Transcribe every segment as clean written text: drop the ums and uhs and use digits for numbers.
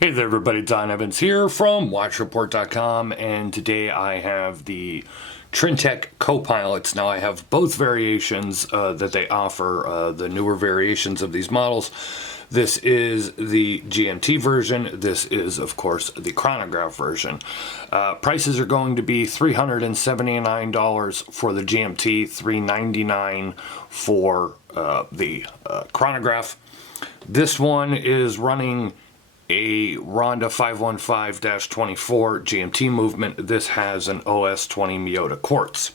Hey there everybody, Don Evans here from WatchReport.com, and today I have the Trintec Copilots. Now I have both variations that they offer, the newer variations of these models. This is the GMT version. This is, of course, the Chronograph version. Prices are going to be $379 for the GMT, $399 for the Chronograph. This one is running a Ronda 515-24 GMT movement. This has an OS20 Miyota quartz.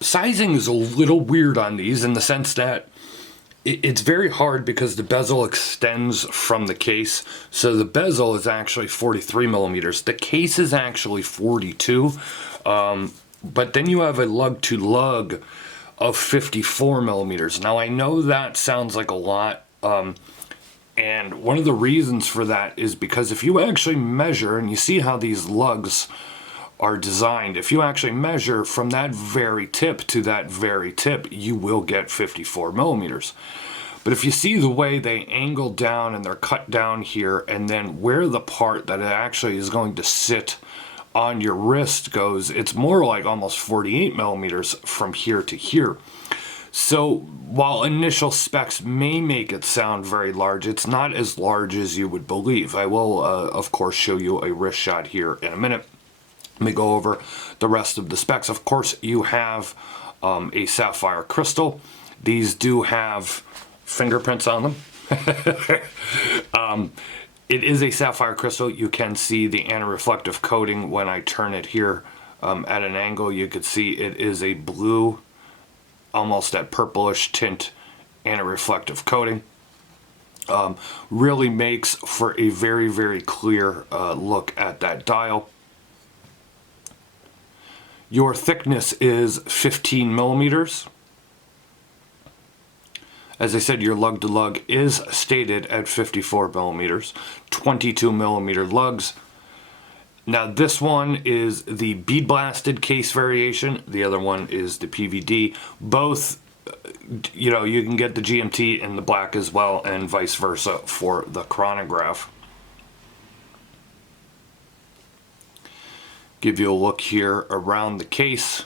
Sizing is a little weird on these in the sense that it's very hard because the bezel extends from the case. So the bezel is actually 43 millimeters. The case is actually 42. But then you have a lug to lug of 54 millimeters. Now I know that sounds like a lot. And one of the reasons for that is because if you actually measure, and you see how these lugs are designed, if you actually measure from that very tip to that very tip, you will get 54 millimeters. But if you see the way they angle down and they're cut down here, and then where the part that it actually is going to sit on your wrist goes, it's more like almost 48 millimeters from here to here. So while initial specs may make it sound very large, it's not as large as you would believe. I will, of course, show you a wrist shot here in a minute. Let me go over the rest of the specs. Of course, you have a sapphire crystal. These do have fingerprints on them. It is a sapphire crystal. You can see the anti-reflective coating when I turn it here at an angle. You can see it is a blue, almost that purplish tint anti-reflective coating. Really makes for a very, very clear look at that dial. Your thickness is 15 millimeters. As I said, your lug to lug is stated at 54 millimeters, 22 millimeter lugs. Now this one is the bead blasted case variation. The other one is the PVD. Both, you know, you can get the GMT in the black as well, and vice versa for the Chronograph. Give you a look here around the case.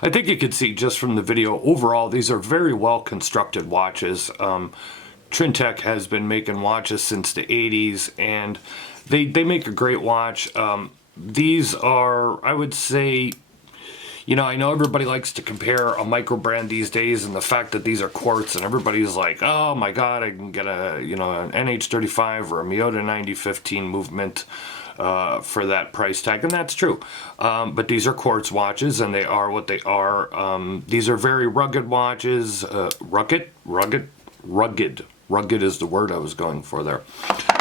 I think you can see just from the video, overall, these are very well constructed watches. Trintec has been making watches since the 80s, and they make a great watch. These are, I would say, you know, I know everybody likes to compare a micro brand these days, and the fact that these are quartz, and everybody's like, oh my god, I can get a, you know, an NH35 or a Miyota 9015 movement for that price tag, and that's true. But these are quartz watches, and they are what they are. These are very rugged watches. Rugged is the word I was going for there.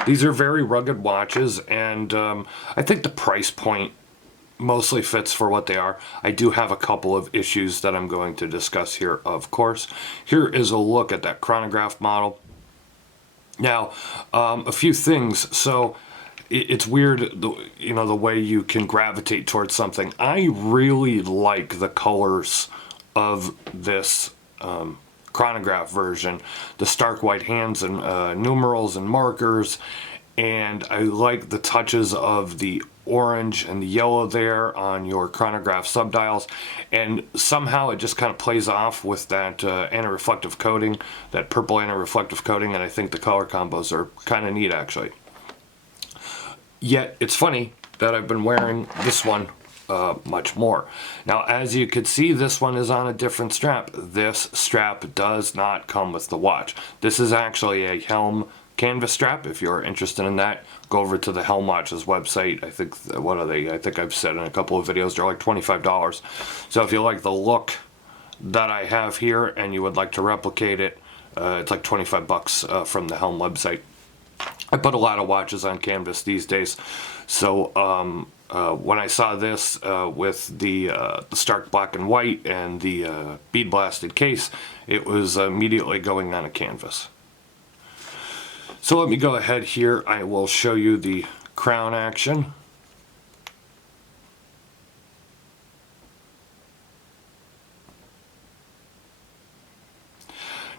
These are very rugged watches, and I think the price point mostly fits for what they are. I do have a couple of issues that I'm going to discuss here, of course. Here is a look at that Chronograph model. Now, a few things. So it's weird, you know, the way you can gravitate towards something. I really like the colors of this Chronograph version, the stark white hands and numerals and markers, and I like the touches of the orange and the yellow there on your Chronograph subdials, and somehow it just kind of plays off with that anti-reflective coating, that purple anti-reflective coating, and I think the color combos are kind of neat actually. Yet it's funny that I've been wearing this one much more. Now, as you could see, this one is on a different strap. This strap does not come with the watch. This is actually a Helm canvas strap. If you're interested in that, go over to the Helm Watches website. I think, what are they? I think I've said in a couple of videos, they're like $25. So if you like the look that I have here and you would like to replicate it, it's like 25 bucks from the Helm website. I put a lot of watches on canvas these days. So when I saw this with the stark black and white and the bead blasted case, it was immediately going on a canvas. So let me go ahead here. I will show you the crown action.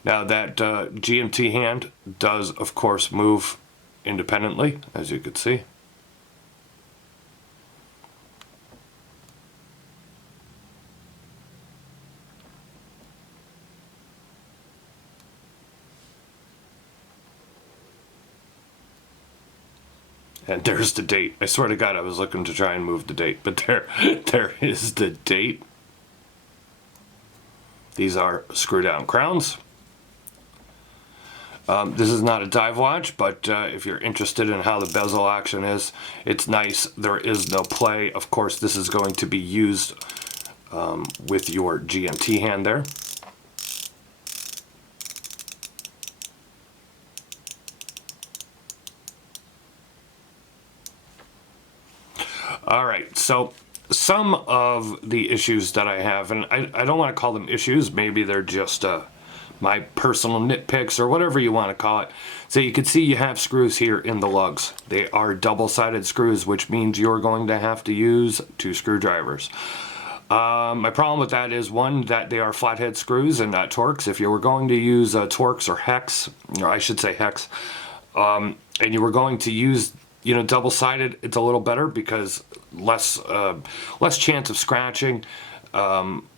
Now that GMT hand does, of course, move independently, as you can see. And there's the date. I swear to God, I was looking to try and move the date, but there is the date. These are screw down crowns. This is not a dive watch, but if you're interested in how the bezel action is, it's nice. There is no play. Of course, this is going to be used with your GMT hand there. All right, so some of the issues that I have, and I don't want to call them issues, maybe they're just my personal nitpicks or whatever you want to call it. So you can see you have screws here in the lugs. They are double-sided screws, which means you're going to have to use 2 screwdrivers. My problem with that is, one, that they are flathead screws and not Torx. If you were going to use Torx or hex, or I should say hex, and you were going to use double-sided, it's a little better because less chance of scratching.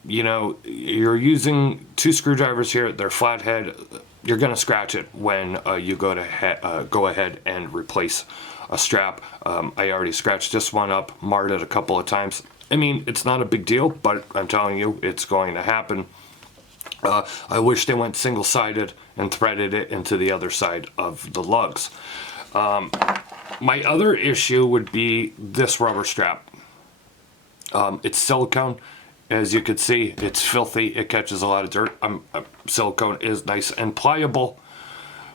You're using 2 screwdrivers here. They're flathead. You're going to scratch it when you go ahead and replace a strap. I already scratched this one up, marred it a couple of times. I mean, it's not a big deal, but I'm telling you, it's going to happen. I wish they went single-sided and threaded it into the other side of the lugs. My other issue would be this rubber strap. It's silicone. As you can see, it's filthy. It catches a lot of dirt. Silicone is nice and pliable,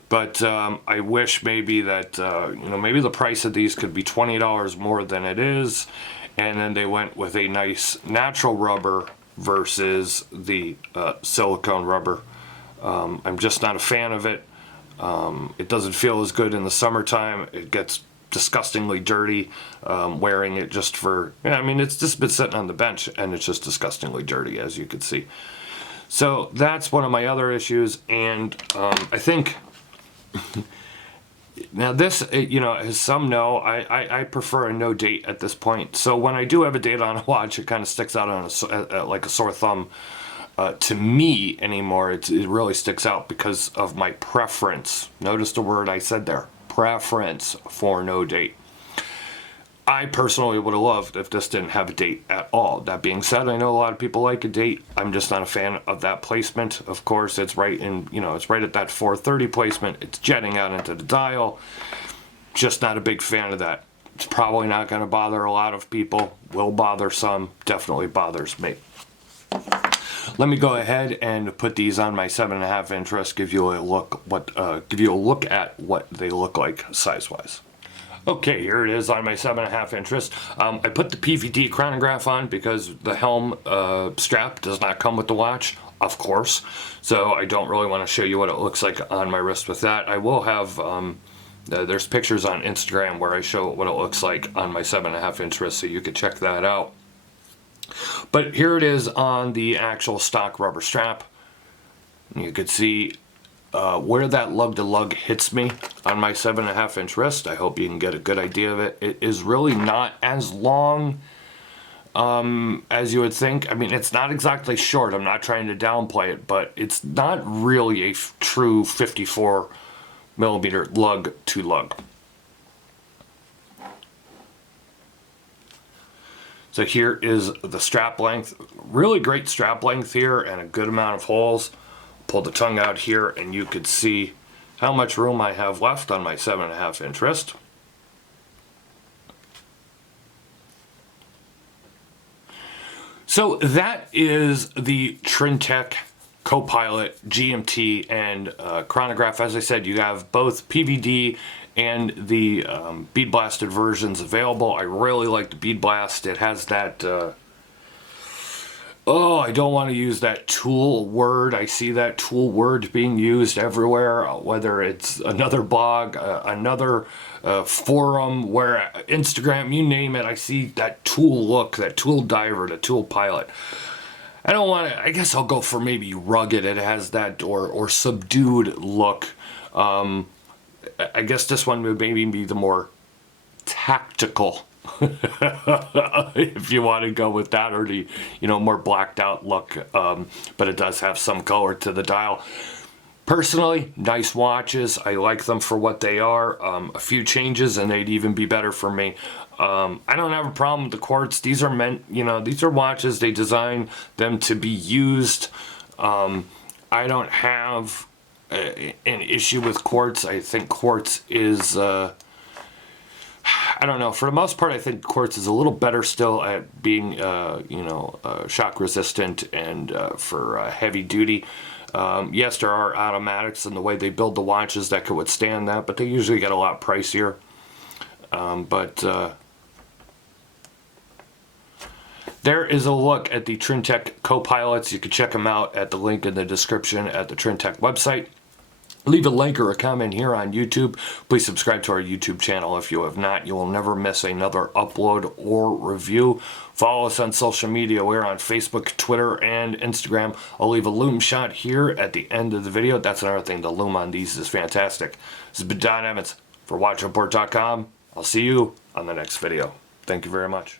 but I wish maybe that maybe the price of these could be $20 more than it is, and then they went with a nice natural rubber versus the silicone rubber. I'm just not a fan of it. It doesn't feel as good in the summertime. It gets disgustingly dirty wearing it just for, it's just been sitting on the bench and it's just disgustingly dirty, as you can see. So that's one of my other issues, and I think now this, as some know, I prefer a no date at this point. So when I do have a date on a watch, it kind of sticks out on like a sore thumb. To me anymore, it really sticks out because of my preference. Notice the word I said there, preference for no date. I personally would have loved if this didn't have a date at all. That being said, I know a lot of people like a date. I'm just not a fan of that placement. Of course, it's right in, it's right at that 430 placement. It's jetting out into the dial. Just not a big fan of that. It's probably not going to bother a lot of people. Will bother some. Definitely bothers me. Let me go ahead and put these on my 7.5 inch wrist. Give you a look at what they look like size-wise. Okay, here it is on my 7.5 inch wrist. I put the PVD chronograph on because the helm strap does not come with the watch, of course. So I don't really want to show you what it looks like on my wrist with that. I will have there's pictures on Instagram where I show what it looks like on my 7.5 inch wrist, so you can check that out. But here it is on the actual stock rubber strap. You can see where that lug-to-lug hits me on my 7.5 inch wrist. I hope you can get a good idea of it. It is really not as long as you would think. I mean, it's not exactly short. I'm not trying to downplay it, but it's not really a true 54 millimeter lug-to-lug. So here is the strap length. Really great strap length here and a good amount of holes. Pull the tongue out here and you could see how much room I have left on my 7.5 inch wrist. So that is the Trintec Copilot GMT and Chronograph. As I said, you have both PVD and the bead blasted versions available. I really like the bead blast. It has that oh, I don't want to use that tool word. I see that tool word being used everywhere, whether it's another blog, another forum, where Instagram, you name it. I see that tool look, that tool diver, the tool pilot. I don't want to, I guess I'll go for maybe rugged. It has that, or subdued look. I guess this one would maybe be the more tactical, if you want to go with that, or the more blacked out look, but it does have some color to the dial. Personally, nice watches. I like them for what they are. A few changes and they'd even be better for me. I don't have a problem with the quartz. These are meant, these are watches. They design them to be used. I don't have an issue with quartz. I think quartz is I don't know. For the most part, I think quartz is a little better still at being, shock resistant and for heavy duty. Yes, there are automatics in the way they build the watches that could withstand that, but they usually get a lot pricier. There is a look at the Trintec Copilots. You can check them out at the link in the description at the Trintec website. Leave a like or a comment here on YouTube. Please subscribe to our YouTube channel if you have not. You will never miss another upload or review. Follow us on social media. We're on Facebook, Twitter, and Instagram. I'll leave a loom shot here at the end of the video. That's another thing. The loom on these is fantastic. This has been Don Evans for WatchReport.com. I'll see you on the next video. Thank you very much.